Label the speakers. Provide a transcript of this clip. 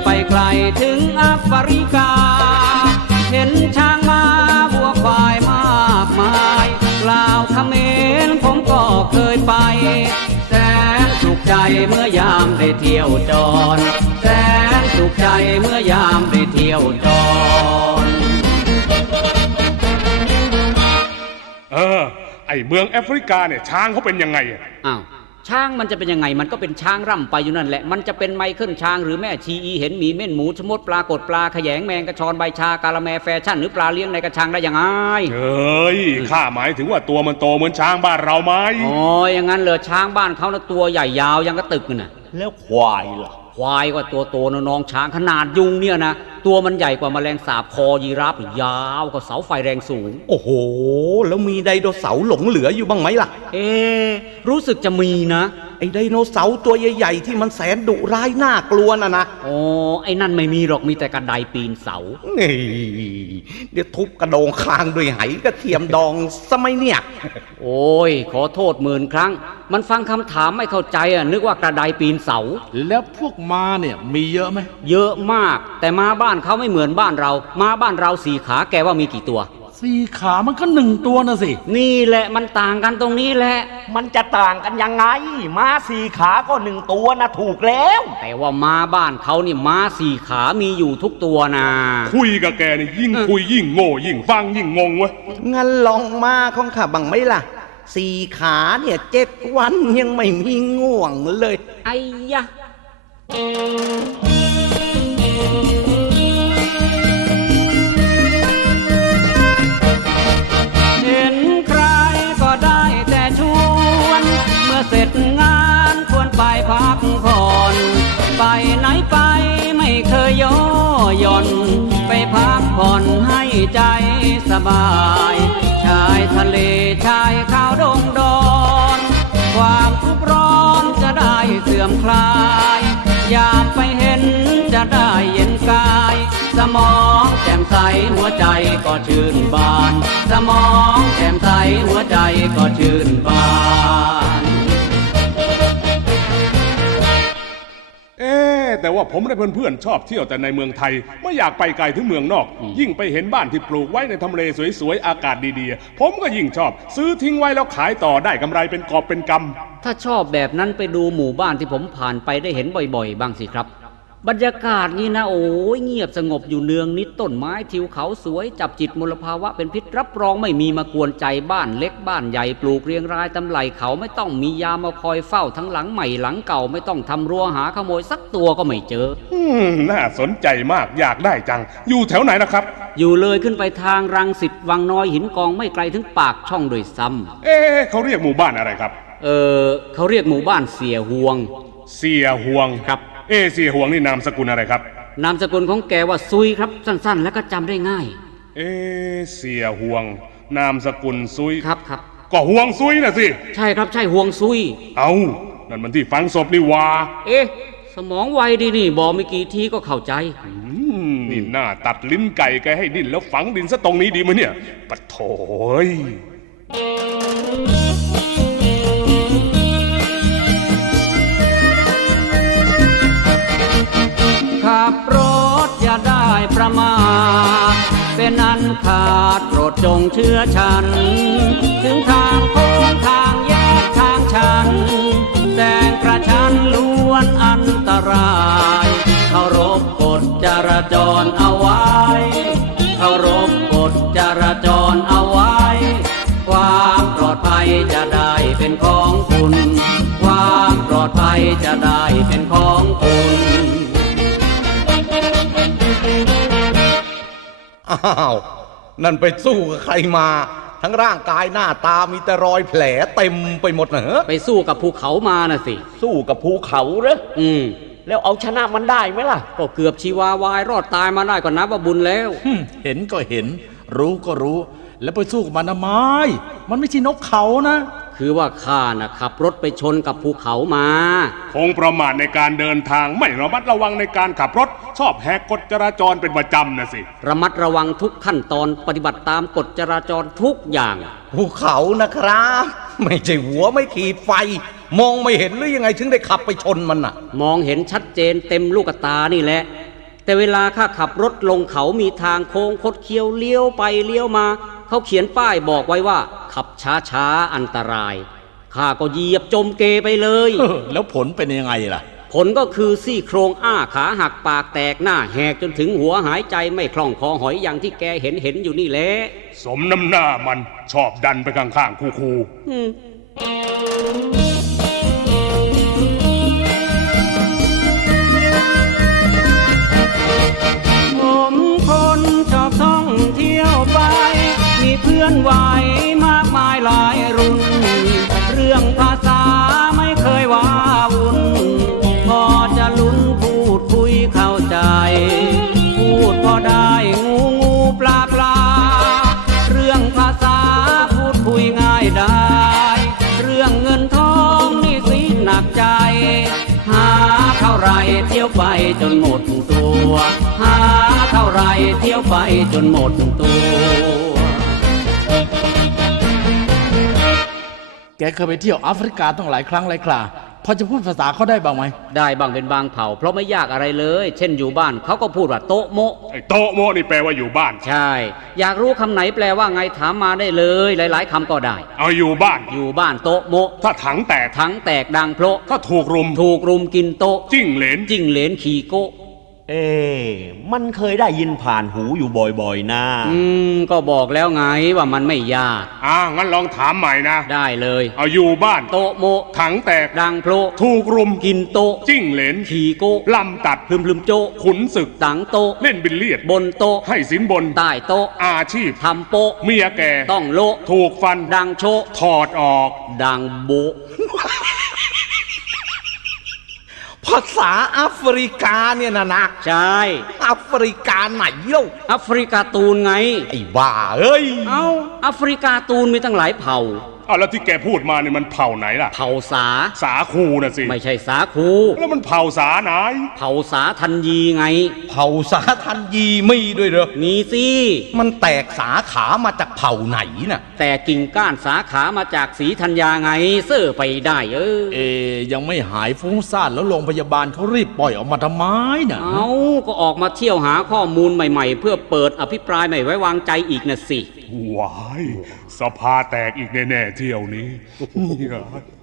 Speaker 1: ไปไกลถึงแอฟริกาเห็นช้างม้าวัวควายมากมายลาวเขมรผมก็เคยไปแสนสุขใจเมื่อยามได้เที่ยวจรแสนสุขใจเมื่อยามได้เที่ยวจร
Speaker 2: ไอเมืองแอฟริกาเนี่ยช้างเขาเป็นยังไง
Speaker 1: อ้าวช้างมันจะเป็นยังไงมันก็เป็นช้างร่ำไปอยู่นั่นแหละมันจะเป็นไมเคิลช้างหรือแม่ชีอีเห็นหมีเม่นหมูชมดปลากดปลาแขยงแมงกระชอนใบชากาละแมแฟชั่นหรือปลาเลี้ยงในกระชังได้ยังไง
Speaker 2: เฮ้ยข้าหมายถึงว่าตัวมันโตเหมือนช้างบ้านเราไหม
Speaker 1: อ๋ออย่างนั้นเลยช้างบ้านเขานะตัวใหญ่ยาวยังกระตึกน่ะ
Speaker 3: แล้วควายล่ะ
Speaker 1: ควายก็ตัวโตน้องช้างขนาดยุงเนี่ยนะตัวมันใหญ่กว่าแมลงสาบคอยีราฟยาวกว่าเสาไฟแรงสูง
Speaker 3: โอ้โหแล้วมีไดโนเสาร์หลงเหลืออยู่บ้างไหมล่ะ
Speaker 1: รู้สึกจะมีนะ
Speaker 3: ไอ้ไดโนเสาร์ตัวใหญ่ๆที่มันแสนดุร้ายน่ากลัวน่ะนะ
Speaker 1: อ๋อไอ้นั่นไม่มีหรอกมีแต่กระไดปีนเสา
Speaker 3: เดี๋ยวทุบกระโดงคางด้วยไหกระเทียมดองสมัยเนี่ย
Speaker 1: โอ้ยขอโทษหมื่นครั้งมันฟังคำถามไม่เข้าใจนึกว่ากระไดปีนเสา
Speaker 4: แล้วพวกม้าเนี่ยมีเยอะไหม
Speaker 1: เยอะมากแต่ม้าบ้านเขาไม่เหมือนบ้านเราม้าบ้านเรา4 ขาแกว่ามีกี่ตัว
Speaker 4: 4 ขามันก็1 ตัวนะสิ
Speaker 1: นี่แหละมันต่างกันตรงนี้แหละ
Speaker 3: มันจะต่างกันยังไงม้า4 ขาก็1 ตัวนะถูกแล้ว
Speaker 1: แต่ว่าม้าบ้านเขานี่ม้า4 ขามีอยู่ทุกตัวนะ
Speaker 2: คุยกับแกนี่ยิ่งคุยยิ่งโง่ยิ่งฟังยิ่งงงเว้ย
Speaker 3: งั้นลองมาของข้าบังไหมล่ะ4 ขาเนี่ย7 วันยังไม่มีง่วงเลย
Speaker 1: ไอ้ยะเสร็จงานควรไปพักผ่อนไปไหนไปไม่เคยย่อหย่อนไปพักผ่อนให้ใจสบายชายทะเลชายขาวดงดอนความทุกข์ร้อนจะได้เสื่อมคลายยามไปเห็นจะได้เย็นกายสมองแจ่มใสหัวใจก็ชื่นบานสมองแจ่มใสหัวใจก็ชื่นบาน
Speaker 2: แต่ว่าผมและเพื่อนๆชอบเที่ยวแต่ในเมืองไทยไม่อยากไปไกลถึงเมืองนอกยิ่งไปเห็นบ้านที่ปลูกไว้ในทำเลสวยๆอากาศดีๆผมก็ยิ่งชอบซื้อทิ้งไว้แล้วขายต่อได้กำไรเป็นกอบเป็นก
Speaker 1: ำถ้าชอบแบบนั้นไปดูหมู่บ้านที่ผมผ่านไปได้เห็นบ่อยๆบ้างสิครับบรรยากาศนี่นะโอ้ยเงียบสงบอยู่เนืองนิดต้นไม้ทิวเขาสวยจับจิตมลภาวะเป็นพิษรับรองไม่มีมากวนใจบ้านเล็กบ้านใหญ่ปลูกเรียงรายตำไหลเขาไม่ต้องมียามมาคอยเฝ้าทั้งหลังใหม่หลังเก่าไม่ต้องทำรั้วหาขโมยสักตัวก็ไม่เจอ
Speaker 2: น่าสนใจมากอยากได้จังอยู่แถวไหนนะครับ
Speaker 1: อยู่เลยขึ้นไปทางรังสิตวังน้อยหินกองไม่ไกลถึงปากช่องโดยซ้
Speaker 2: ำเขาเรียกหมู่บ้านอะไรครับ
Speaker 1: เขาเรียกหมู่บ้านเสียห่วง
Speaker 2: เสียห่วง
Speaker 1: ครับ
Speaker 2: เสียห่วงนี่นามสกุลอะไรครับ
Speaker 1: นามสกุลของแกว่าซุยครับสั้นๆแล้วก็จำได้ง่าย
Speaker 2: เสียห่วงนามสกุลซุย
Speaker 1: ครับ
Speaker 2: ก็ห่วงซุยน่ะสิ
Speaker 1: ใช่ครับใช่ห่วงซุย
Speaker 2: เอานั่นมันที่ฝังศพนี่วา
Speaker 1: สมองไวดีนี่บอกไม่กี่ทีก็เข้าใจ
Speaker 2: นี่หน้าตัดลิ้นไก่แกให้ดิ้นแล้วฝังดินซะตรงนี้ดีมั้ยเนี่ยปะโถย
Speaker 1: ขับรถอย่าได้ประมาทเป็นอันขาดโปรดจงเชื่อฉันถึงทางโค้งทางแยกทางชันแสงกระชั้นล้วนอันตรายเคารพกฎจราจรเอาไว้เคารพกฎจราจรเอาไว้ความปลอดภัยจะได้เป็นของคุณความปลอดภัยจะได้เป็นของคุณ
Speaker 3: อ้าวนั่นไปสู้กับใครมาทั้งร่างกายหน้าตามีแต่รอยแผลเต็มไปหมดเหรอ
Speaker 1: ไปสู้กับภูเขามาน่ะสิ
Speaker 3: สู้กับภูเขาเหรอแล้วเอาชนะมันได้ไหมล่ะ
Speaker 1: ก็เกือบชีวาวายรอดตายมาได้ก็นับว่าบุญแล้ว
Speaker 4: เห็นก็เห็นรู้ก็รู้แล้วไปสู้กับมันทำไมมันไม่ใช่นกเขานะ
Speaker 1: คือว่าข้าน่ะขับรถไปชนกับภูเขามา
Speaker 2: คงประมาทในการเดินทางไม่ระมัดระวังในการขับรถชอบแหกกฎจราจรเป็นประจำนะสิ
Speaker 1: ระมัดระวังทุกขั้นตอนปฏิบัติตามกฎจราจรทุกอย่าง
Speaker 3: ภูเขานะครับไม่ใช่หัวไม่ขีดไฟมองไม่เห็นหรือยังไงถึงได้ขับไปชนมันน่ะ
Speaker 1: มองเห็นชัดเจนเต็มลูกตานี่แหละแต่เวลาข้าขับรถลงเขามีทางโค้งคดเคี้ยวเลี้ยวไปเลี้ยวมาเขาเขียนป้ายบอกไว้ว่าขับช้าๆอันตรายข้าก็เหยียบจมเกไปเลย
Speaker 4: แล้วผลเป็นยังไงล่ะ
Speaker 1: ผลก็คือซี่โครงอ้าขาหักปากแตกหน้าแหกจนถึงหัวหายใจไม่คล่องคอหอยอย่างที่แกเห็นอยู่นี่แหละ
Speaker 2: สมน้ำหน้ามันชอบดันไปข้างๆคูๆ
Speaker 1: ผมคนชอบท่องเที่ยวไปมีเพื่อนวัยมากมายหลายรุ่นเรื่องภาษาไม่เคยว้าวุ่นพอจะลุ้นพูดคุยเข้าใจพูดพอได้งูปลาเรื่องภาษาพูดคุยง่ายได้เรื่องเงินทองนี่สิหนักใจหาเท่าไรเที่ยวไปจนหมดตัวหาเท่าไรเที่ยวไปจนหมดตัว
Speaker 4: แกเคยไปเที่ยวแอฟริกาต้องหลายครั้งหลายคราพอจะพูดภาษาเขาได้บ้างไหม
Speaker 1: ได้บางเป็นบางเผ่าเพราะไม่ยากอะไรเลย เช่นอยู่บ้านเขาก็พูดว่าโต๊ะโมะ
Speaker 2: ไอ้โตะโมนี่แปลว่าอยู่บ้าน
Speaker 1: ใช่ อยากรู้คำไหนแปลว่าไงถามมาได้เลย หลายๆคำก็ได้
Speaker 2: เอาอยู่บ้าน
Speaker 1: อยู่บ้านโต๊ะโมะ
Speaker 2: ถ้าถังแตก
Speaker 1: ทั้งแตกดังโพะ
Speaker 2: ถ้าถูกรุม
Speaker 1: ถูกรุมกินโต๊ะ
Speaker 2: จิ้งเหลน
Speaker 1: จิ้งเหลนขี่โกะ
Speaker 5: มันเคยได้ยินผ่านหูอยู่บ่อยๆนะ
Speaker 1: ก็บอกแล้วไงว่ามันไม่ยาก
Speaker 2: งั้นลองถามใหม่นะ
Speaker 1: ได้เลย
Speaker 2: เอาอยู่บ้าน
Speaker 1: โต๊ะโมะ
Speaker 2: ถังแตก
Speaker 1: ดังโพะ
Speaker 2: ถูกรุม
Speaker 1: กินโต๊ะ
Speaker 2: จิ้งเหลน
Speaker 1: ขี่โกะ
Speaker 2: ลำตัด
Speaker 1: พลึมโจ๊ะ
Speaker 2: ขุนศึก
Speaker 1: ตังโต๊ะ
Speaker 2: เล่นบิลเลียด
Speaker 1: บนโต๊ะ
Speaker 2: ให้สินบน
Speaker 1: ใต้โต๊ะ
Speaker 2: อาชีพ
Speaker 1: ทำโป๊ะ
Speaker 2: เมียแก่
Speaker 1: ต้องโละ
Speaker 2: ถูกฟัน
Speaker 1: ดังโชะ
Speaker 2: ถอดออก
Speaker 1: ดังโบะ
Speaker 3: ภาษาแอฟริกาเนี่ยนะ
Speaker 1: ใช่
Speaker 3: แอฟริกาไหนเล่า
Speaker 1: แอฟริกาตูนไง
Speaker 3: ไอ้บ้าเอ้ย
Speaker 1: เอ้าแอฟริกาตูนมีตั้งหลายเผ่า
Speaker 2: แล้วที่แกพูดมาเนี่ยมันเผ่าไหนล่ะ
Speaker 1: เผ่าสา
Speaker 2: สาคูนะสิ
Speaker 1: ไม่ใช่สาคู
Speaker 2: แล้วมันเผ่าสาไหน
Speaker 1: เผ่าสาทันยีไง
Speaker 3: เผ่าสาทันยีมีด้วยเหรอ
Speaker 1: มีสิ
Speaker 3: มันแตกสาขามาจากเผ่าไหนน่ะ
Speaker 1: แต่กิ่งก้านสาขามาจากสีธัญญาไงเสื้อไปได้
Speaker 4: ยังไม่หายฟุ้งซ่านแล้วโรงพยาบาลเขารีบปล่อยออกมาทำไมน่ะ
Speaker 1: เอาก็ออกมาเที่ยวหาข้อมูลใหม่ๆ เพื่อเปิดอภิปรายไม่ไว้วางใจอีกนะสิ
Speaker 2: ว้ายสภาแตกอีกแน่ๆเที่ยวนี้